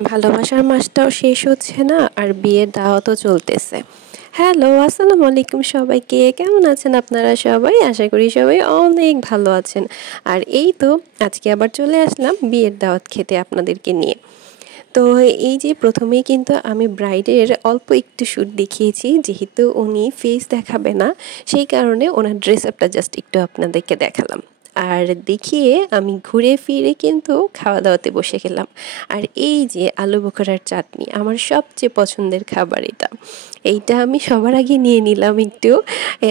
ভালোবাসার মাসটাও শেষ হচ্ছে না আর বিয়ের দাওয়াতও চলতেছে। হ্যালো, আসসালামু আলাইকুম সবাইকে। কেমন আছেন আপনারা সবাই? আশা করি সবাই অনেক ভালো আছেন। আর এই তো আজকে আবার চলে আসলাম বিয়ের দাওয়াত খেতে আপনাদেরকে নিয়ে। তো এই যে প্রথমেই কিন্তু আমি ব্রাইডের অল্প একটু শ্যুট দেখিয়েছি, যেহেতু উনি ফেস দেখাবে না, সেই কারণে ওনার ড্রেস আপটা জাস্ট একটু আপনাদেরকে দেখালাম। আর দেখিয়ে আমি ঘুরে ফিরে কিন্তু খাওয়া দাওয়াতে বসে গেলাম। আর এই যে আলু বোখরার চাটনি, আমার সবচেয়ে পছন্দের খাবার এটা। এইটা আমি সবার আগে নিয়ে নিলাম একটু।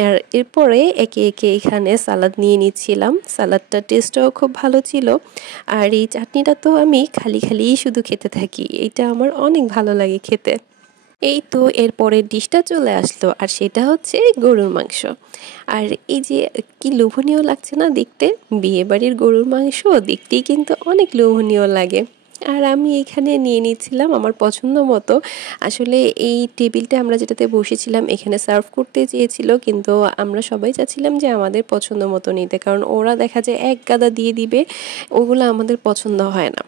আর এরপরে একে একে এখানে সালাদ নিয়ে নিচ্ছিলাম। সালাদটা টেস্টটাও খুব ভালো ছিল। আর এই চাটনিটা তো আমি খালি খালিই শুধু খেতে থাকি, এইটা আমার অনেক ভালো লাগে খেতে। এই তো এর পরের ডিশটা চলে আসলো, আর সেটা হচ্ছে গরুর মাংস। আর এই যে কি লোভনীয় লাগছে না দেখতে, বিয়েবাড়ির গরুর মাংস দেখতেই কিন্তু অনেক লোভনীয় লাগে। আর আমি এখানে নিয়ে নিচ্ছিলাম আমার পছন্দ মতো। আসলে এই টেবিলটা আমরা যেটাতে বসেছিলাম এখানে সার্ভ করতে চেয়েছিল, কিন্তু আমরা সবাই চাচ্ছিলাম যে আমাদের পছন্দ মতো নিতে, কারণ ওরা দেখা যায় এক গাদা দিয়ে দিবে, ওগুলো আমাদের পছন্দ হয় না।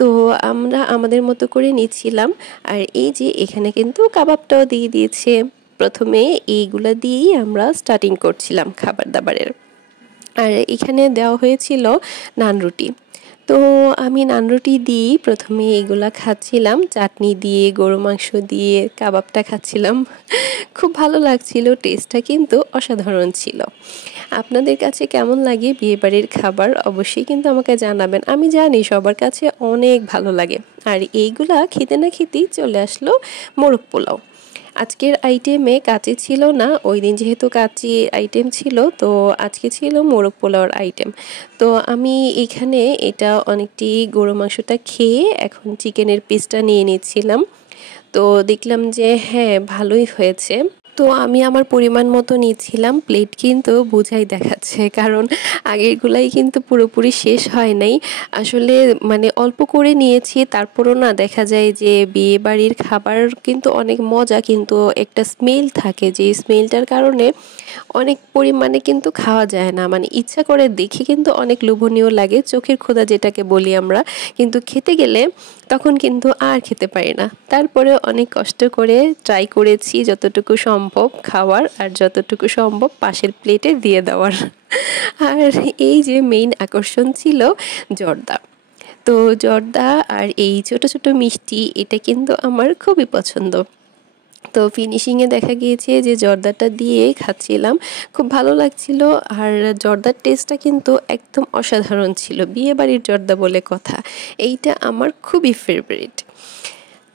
তো আমরা আমাদের মতো করে নিচ্ছিলাম। আর এই যে এখানে কিন্তু কাবাবটাও দিয়ে দিয়েছে। প্রথমে এইগুলা দিয়েই আমরা স্টার্টিং করছিলাম খাবার দাবারের। আর এখানে দেওয়া হয়েছিল নান রুটি। তো আমি নান রুটি দিয়েই প্রথমে এগুলা খাচ্ছিলাম, চাটনি দিয়ে, গরু মাংস দিয়ে কাবাবটা খাচ্ছিলাম। খুব ভালো লাগছিল, টেস্টটা কিন্তু অসাধারণ ছিল। আপনাদের কাছে কেমন লাগে বিয়েবাড়ির খাবার অবশ্যই কিন্তু আমাকে জানাবেন। আমি জানি সবার কাছে অনেক ভালো লাগে। আর এইগুলা খেতে না খেতেই চলে আসলো মোরগ পোলাও। আজকের আইটেমে কাচি ছিল না, ওই দিন যেহেতু কাচি আইটেম ছিল, তো আজকে ছিল মোরগ পোলাওর আইটেম। তো আমি এখানে এটা অনেকটি গরু মাংসটা খেয়ে এখন চিকেনের পিসটা নিয়ে নিচ্ছিলাম। তো দেখলাম যে হ্যাঁ, ভালোই হয়েছে। তো আমি আমার পরিমাণ মতো নিচ্ছিলাম, প্লেট কিন্তু বোঝাই দেখাচ্ছে, কারণ আগেরগুলাই কিন্তু পুরোপুরি শেষ হয় নাই। আসলে মানে অল্প করে নিয়েছি, তারপরও না দেখা যায় যে বিয়ে বাড়ির খাবার কিন্তু অনেক মজা, কিন্তু একটা স্মেল থাকে, যে স্মেলটার কারণে অনেক পরিমাণে কিন্তু খাওয়া যায় না। মানে ইচ্ছা করে দেখে কিন্তু অনেক লোভনীয় লাগে, চোখের ক্ষুধা যেটাকে বলি আমরা, কিন্তু খেতে গেলে তখন কিন্তু আর খেতে পারি না। তারপরে অনেক কষ্ট করে ট্রাই করেছি যতটুকু সম্ভব খাওয়ার, আর যতটুকু সম্ভব পাশের প্লেটে দিয়ে দেওয়ার। আর এই যে মেইন আকর্ষণ ছিল জর্দা। তো জর্দা আর এই ছোট ছোট মিষ্টি, এটা কিন্তু আমার খুবই পছন্দ। তো ফিনিশিংয়ে দেখা গিয়েছে যে জর্দাটা দিয়ে খাচ্ছিলাম, খুব ভালো লাগছিল। আর জর্দার টেস্টটা কিন্তু একদম অসাধারণ ছিল, বিয়েবাড়ির জর্দা বলে কথা। এইটা আমার খুবই ফেভারিট।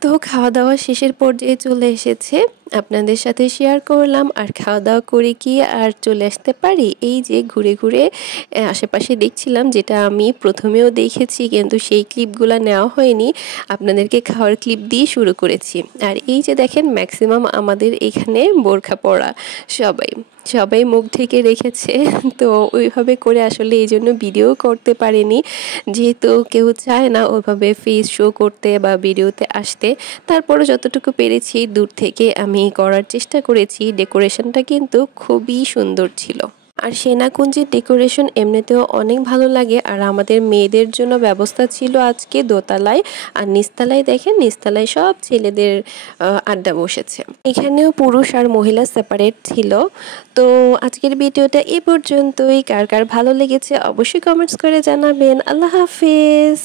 তো খাওয়া দাওয়া শেষের পর্যায়ে চলে এসেছে, আপনাদের সাথে শেয়ার করলাম। আর খাওয়া দাওয়া করে কি আর চলে আসতে পারি, এই যে ঘুরে ঘুরে আশেপাশে দেখছিলাম, যেটা আমি প্রথমেও দেখেছি কিন্তু সেই ক্লিপগুলো নেওয়া হয়নি, আপনাদেরকে খাওয়ার ক্লিপ দিয়ে শুরু করেছি। আর এই যে দেখেন, ম্যাক্সিমাম আমাদের এখানে বোরখা পরা, সবাই সবাই মুখ ঢেকে রেখেছে। তো ওইভাবে করে আসলে এই জন্য ভিডিও করতে পারিনি, যেহেতু কেউ চায় না ওইভাবে ফেস শো করতে বা ভিডিওতে আসতে। তারপরও যতটুকু পেরেছি দূর থেকে আমি করার চেষ্টা করেছি। ডেকোরেশনটা কিন্তু খুবই সুন্দর ছিল। আর সেনাকুঞ্জের ডেকোরেশন এমনিতেও অনেক ভালো লাগে। আর আমাদের মেয়েদের জন্য ব্যবস্থা ছিল আজকে দোতলায়, আর নিচতলায় দেখেন, নিচতলায় সব ছেলেদের আড্ডা বসেছে। এখানেও পুরুষ আর মহিলা সেপারেট ছিল। তো আজকের ভিডিওটা এ পর্যন্তই। কার কার ভালো লেগেছে অবশ্যই কমেন্টস করে জানাবেন। আল্লাহ হাফেজ।